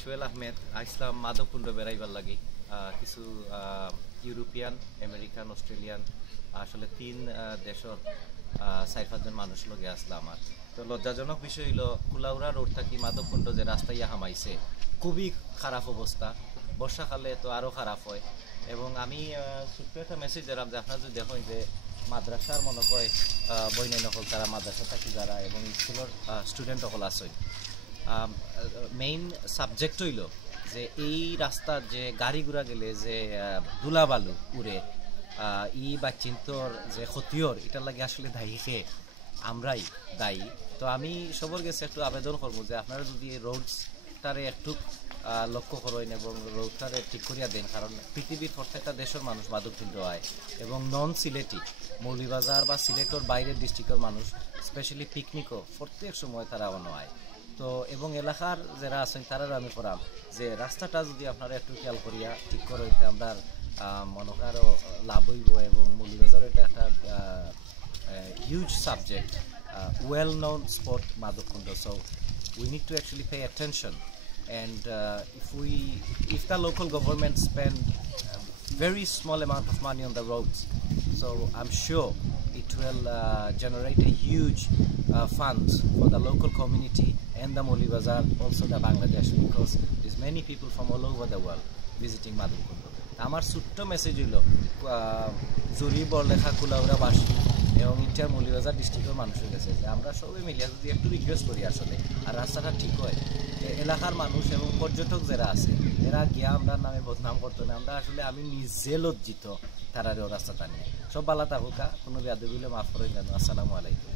সোহেল আহমেদ আইসলাম মাধবকুণ্ড বেড়াইবার লাগে কিছু European American Australian আসলে তিন দেশের 4-5 জন মানুষ লগে আসলাম। আমার তো লজ্জাজনক বিষয় হইল কুলাউড়া রোড থাকি মাধবকুণ্ড যে রাস্তা ইয়া হামাইছে খুবই খারাপ অবস্থা, বর্ষাকালে তো আরও খারাপ হয়। এবং আমি ছোট্ট একটা মেসেজ দিলাম যে আপনারা যদি দেখেন যে মাদ্রাসার মনে হয় বইনাই নকল তারা মাদ্রাসা থাকি যারা এবং স্কুলের স্টুডেন্ট সকল আছে, মেইন সাবজেক্ট হইল যে এই রাস্তার যে গাড়ি ঘোড়া গেলে যে ধুলাবালু উড়ে ই বা চিন্তর যে ক্ষতির এটার লাগে আসলে দায়ীকে আমরাই দায়ী। তো আমি সবার কাছে একটু আবেদন করবো যে আপনারা যদি রোডসটারে একটু লক্ষ্য করেন এবং রোডটারে ঠিক করিয়া দেন, কারণ পৃথিবীর প্রত্যেকটা দেশের মানুষ মাদকদ্রব্য হয় এবং নন সিলেটি মৌলিবাজার বা সিলেটের বাইরের ডিস্ট্রিক্টের মানুষ স্পেশালি পিকনিকও প্রত্যেক সময় তারা অন্য হয়। তো এবং এলাকার যারা আছেন তারাও আমি করাম যে রাস্তাটা যদি আপনারা একটু খেয়াল করিয়া ঠিক করে আমরা মনে আরও লাভ হইব। এবং মৌলিবাজার এটা একটা huge subject, well known spot মাদককুণ্ড, so we need to actually pay attention. And if the local government spend a very small amount of money on the roads, so I'm sure it will generate a huge funds for the local community and the Maulibajar, also the Bangladesh, because there's many people from all over the world visiting Madhubkundo. আমার ছোট্ট message হইল জুরি বড়লেখা কুলাউড়াবাসী এবং inter Moulvibazar ডিস্ট্রিক্টের মানুষের কাছে যে আমরা সবাই মিলিয়ে যদি একটু রিকোয়েস্ট করি আসলে আর রাস্তাটা ঠিক হয়, এলাকার মানুষ এবং পর্যটক যারা আছে এরা গিয়া আমরা নামে বদনাম করতো না। আমরা আসলে আমি নিজে লজ্জিত তারারেও রাস্তাটা নিয়ে। সব বালা থাকুকা, কোনো বেয়াদবি হলে মাফ করে দেন। আসসালামু আলাইকুম।